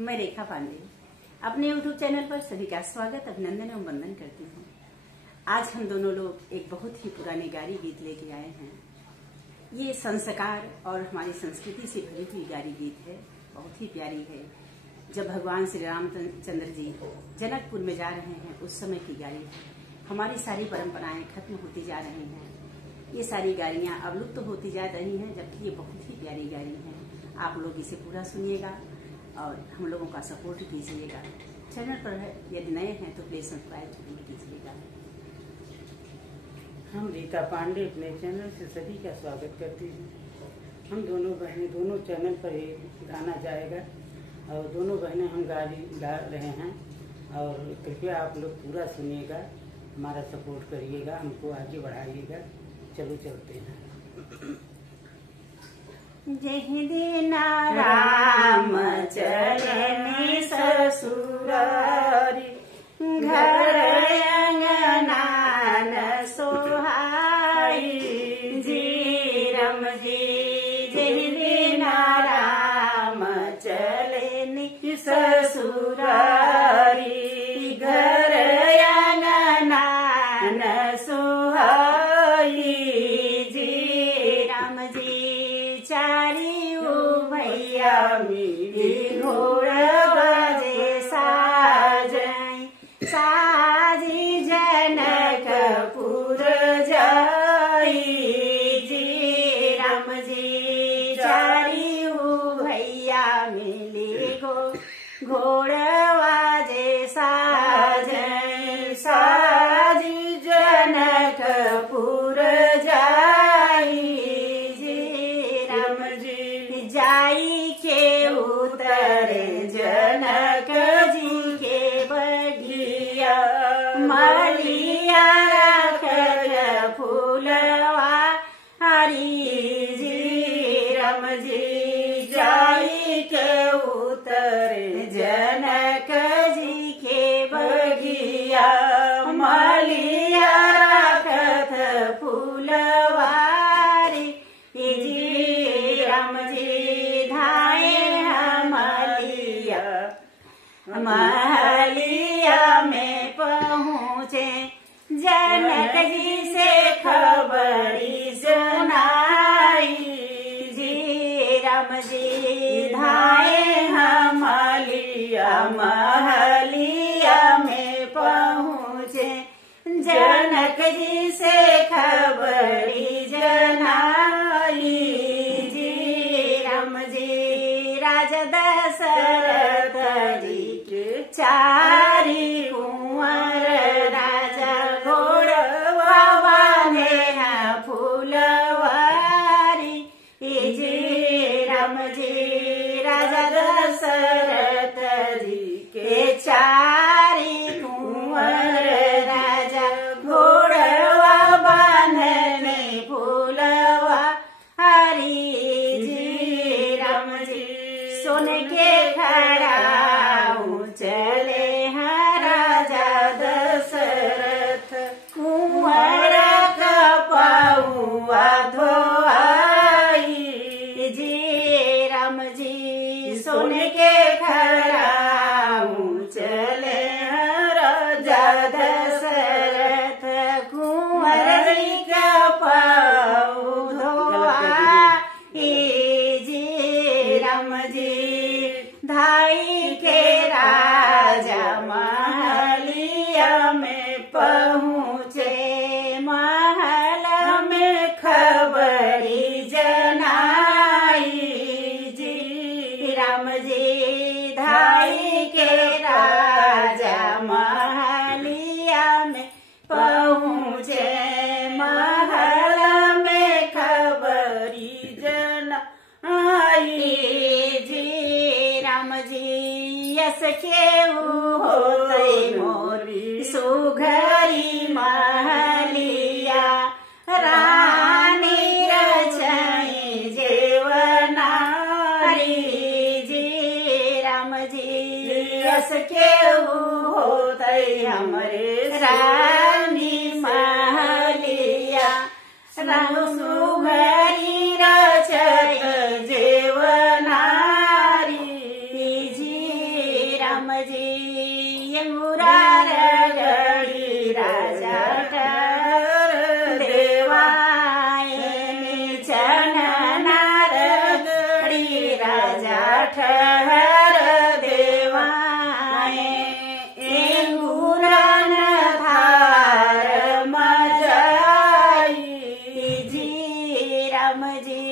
मैं रेखा पांडे अपने YouTube channel पर सभी का स्वागत, अभिनंदन एवं वंदन करती हूँ। आज हम दोनों लोग एक बहुत ही पुराने गारी गीत लेके आए हैं। ये संस्कार और हमारी संस्कृति से भरी हुई गारी गीत है, बहुत ही प्यारी है। जब भगवान श्री रामचंद्र जी जनकपुर में जा रहे हैं उस समय की गारी है। हमारी सारी परंपराएं खत्म होती जा रही हैं, ये सारी गाड़ियां अब लुप्त तो होती जा रही हैं, जबकि ये बहुत ही प्यारी गाड़ी है। आप लोग इसे पूरा सुनिएगा और हम लोगों का सपोर्ट कीजिएगा। चैनल पर यदि नए हैं तो प्लीज सब्सक्राइब जरूर कीजिएगा। हम रेखा पांडे अपने चैनल से सभी का स्वागत करती हूँ। हम दोनों बहनें दोनों चैनल पर ही गाना जाएगा और दोनों बहनें हम गा रहे हैं और कृपया आप लोग पूरा सुनिएगा, हमारा सपोर्ट करिएगा, हमको आगे बढ़ाइएगा। चलो चलते हैं। जय दिन राम चलने ससुरारी, घर अंगना न सोहाई। जी रम जी जय दिन राम चलने ससुरारी, घर अंगना न सोहाई। जी राम जी चारी भैया मेरी घोड़ बजे साजई, साजी जनकपुर जाई। जी राम जी चारी भैया मिली घोड़ बजे साजई, साजी जनकपुर जाई। जाई के उतरे जनक जी के बगिया, मलिया रखल फूलवा हरी। जी रम जी जाई के उतरे जनक जी के बगिया, मलिया रखत फूलवा। महलिया में पहुँचे जनक जी से खबरी सुनाई। जी राम जी धाए महलिया, महलिया में पहुँचे जनक जी से खबरी जनाई। जी राम जी राजा दशरथ जी चारी कुंवर, राजा घोड़वा बांधे हैं फूलवारी। जी राम जी राजा दशरथ जी के चारी कुंवर, राजा घोड़वा बांधने फूलवा हरी। जी राम जी सोने के खड़ा चले हैं राजा दशरथ, कुंवर का पौआ धोआई। जी राम जी सोने के खड़ाऊ चले हैं राजा दशरथ, कुंवर का पौ धोआई। जी राम जी धाई के राजा महलिया में पहुँचे, महल में खबरी जनाई। जी राम जी धाई के राजा महलिया में पहुँचे, महल में खबरी जनाई। जी राम जी यस के होते मोरी सुघरी महलिया, रानी रचई जेवनारी। जी राम जी यस के होते हमरे रानी महलिया, सुघरी रचई जेवनारी। जी कठहर देवाए एंगूरन धार मजाई जी राम जी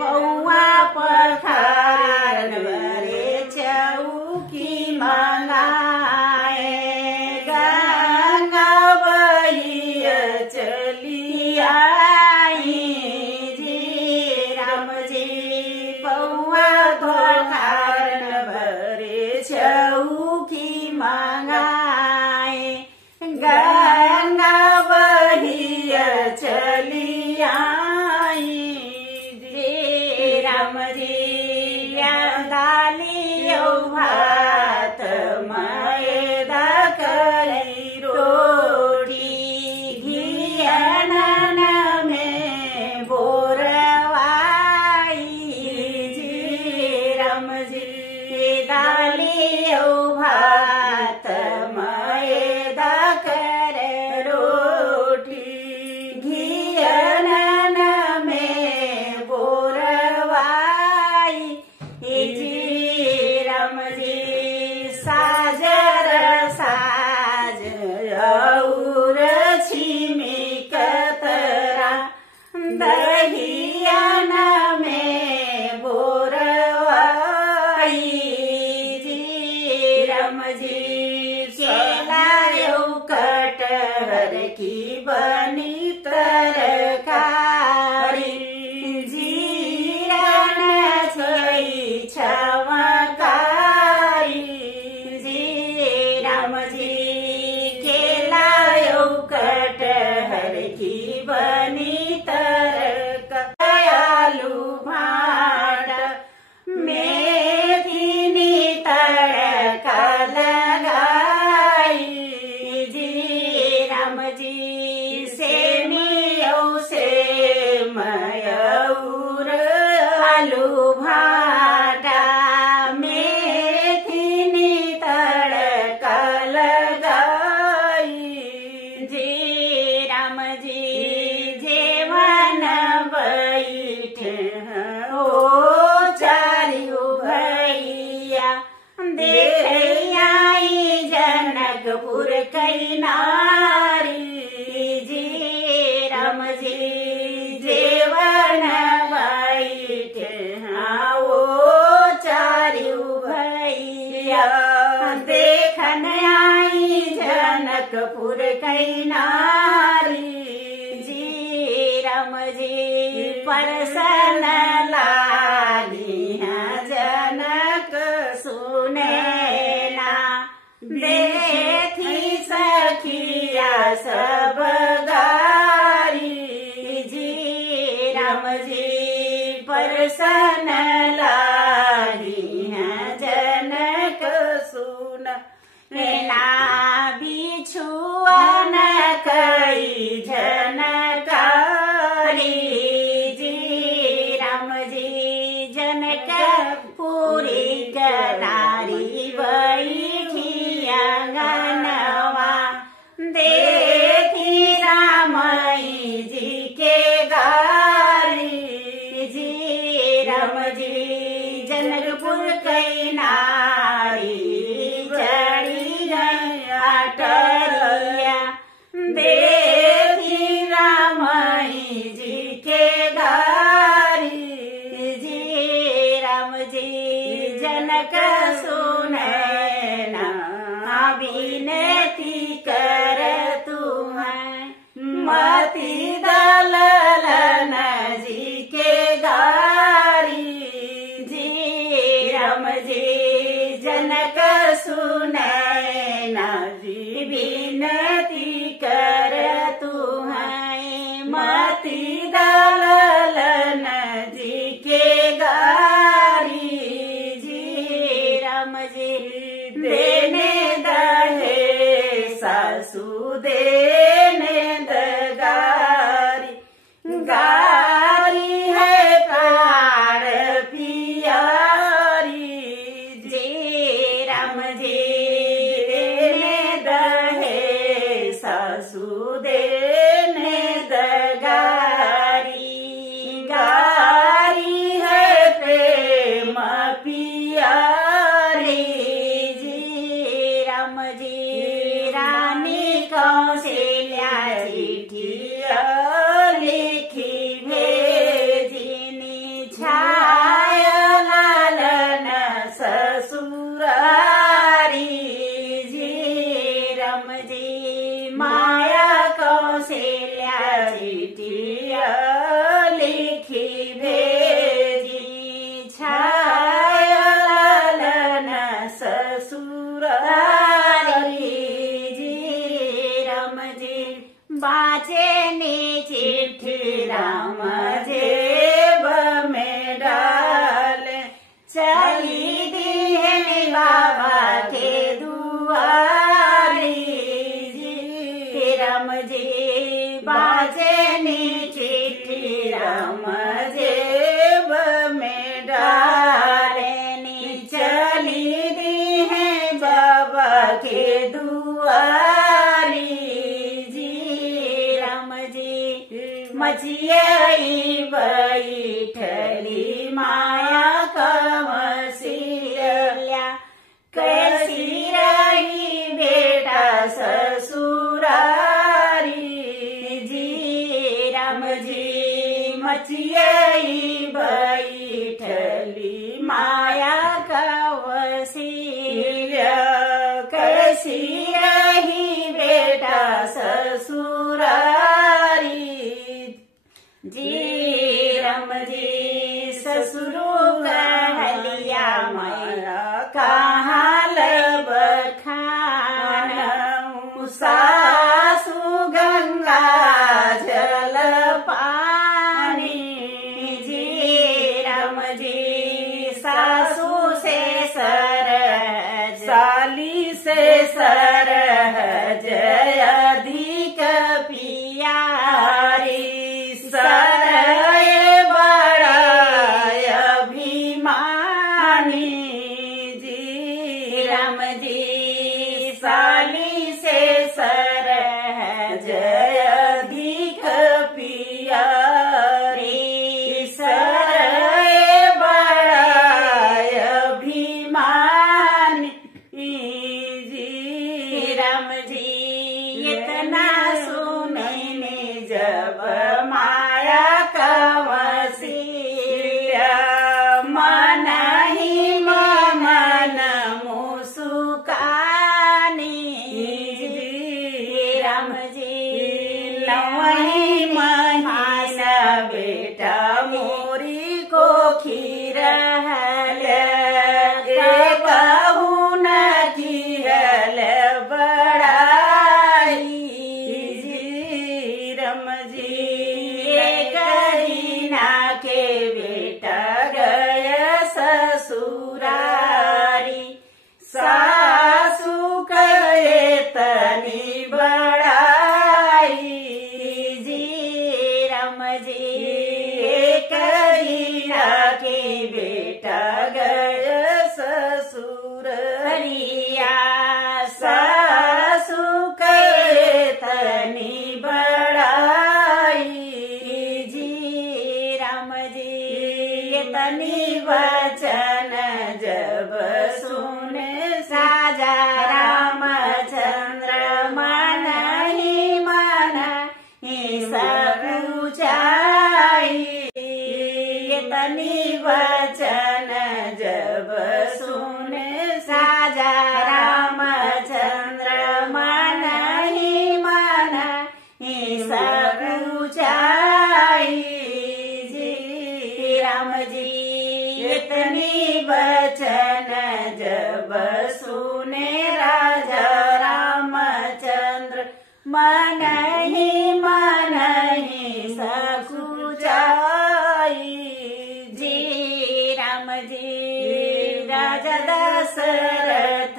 बउआ पठारन बरे चौकी मंगाए गंगा बहिया चली आई जी राम जी बउआ पठारन बरे चौकी मंगाए गंगा बहिया चली आई जी राम जी दालियो भात मैदा करी रोटी घियनन में बोरवाई जी राम जी दालियो भात मैदा कर रोटी घियनन में बोरवाई जी राम जी साजर साज और छिमिक तरा दहियन में बोरवाई जी राम जी केलायो कटहर की बनी तरकारी जीरन छई छमकारी जी राम जी केलायो कटहर की बनी तरकारी आलू भाटा मेथी तड़का लगाई जी राम जी सेमियो से मयूर आलू भाटा मेथी तड़का लगाई जी राम जी जेवन बैठे हो चारियो भैया देखई जनकपुर कई नारी जी राम जी जेवन बैठे वो चारियो भैया देखन आई जनकपुर कई नारी जी राम जी परसन लागी जनक सुनेना देखी सखिया सब गारी जी राम जी परसन लागी जनक सुन ना बिछुअन कई जनकारी जी राम जी जनक पूरी नारी बैठी अंगनवा देखी रामई जी के गारी जी राम जी जनकपुर कई नारी चढ़ी गया टरिया देखी रामई जी के गारी जी राम जी जनक सुनैना विनती कर तुम्हें मति दलन जी के गारी जी राम जी जनक सुनैना जी विनती कर तुम्हें मति दलन जी के गारी जी राम जी देने दहे सासू देने दगारी गारी है प्राण पियारी जी राम जी देने दहे सासू देने दगारी गारी है प्रेम पिया चली दी है बाबा के दुआरी जी राम जी बाजनी चिट्ठी राम जेब में डालनी चली दी है बाबा के दुआरी जी राम जी मचियाई बैठली माया कमसिया कैसी रही बेटा ससुरारी जी राम जी मचियाई बैठली माया कमसिया कैसी रही बेटा ससुरारी जी राम जी ससुरो कहलिया मैया कहाँ लब खान सासु गंगा जल पानी जी राम जी सासु से सरज साली से सरज अधिक पियारी सरय बड़ा अभिमानी जी राम जी साली से सरज अधिक पियारी सरय बड़ा अभिमानी जी राम जी इतना सुनने जब माया कमसिया मन ही मन मुस्कानी जी राम जी लवही महीना बेटा मोरी को खीर कहू न खीरल बड़ाई जी राम जी करीना के बेटा गय ससुरारी सासु कहे तनी बड़ाई जी राम जी करीना के बेटा गय ससुरिया सासु कहे तनी बड़ाई जी राम जी तनी वचन जब सुने साजा रामचंद्र मन ही सब ऊंचाई तनी वचन जब सुने साजा रामचंद्र मन ही सब ऊंचाई जी राम जी इतनी वचन जब सुने राजा रामचंद्र मन ही सकुचाई जी राम जी राजा दशरथ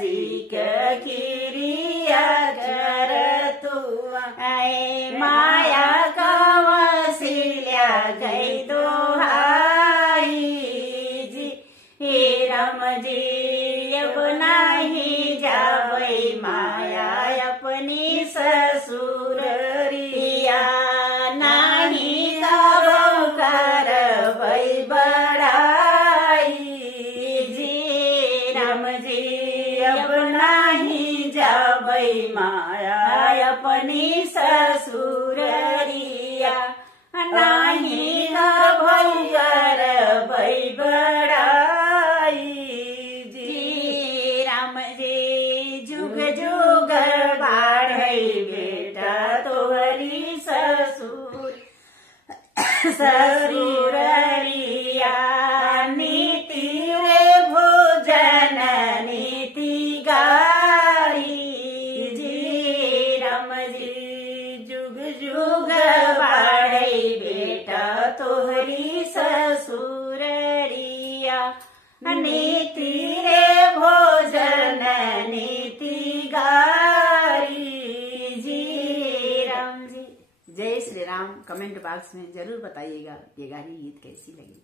जी किरिया करतुआ माया कवसिल्या गई दोहाई जी राम जी अब नहीं जावई माया अपनी ससुरिया नहीं सब करवई बड़ाई जी राम जी अब नहीं जावई माया अपनी ससुरिया नहीं भैयर भई बड़ाई जी राम जी जुग जुग बाढ़ई बेटा तोहरी ससुरिया नीति रे भोजन नीति गारी जी राम जी जुग जुग बाढ़ई बेटा तोहरी ससुरिया नीति रे भोजन नीति गारी जी राम जी। जय श्री राम। कमेंट बॉक्स में जरूर बताइएगा ये गारी गीत कैसी लगी।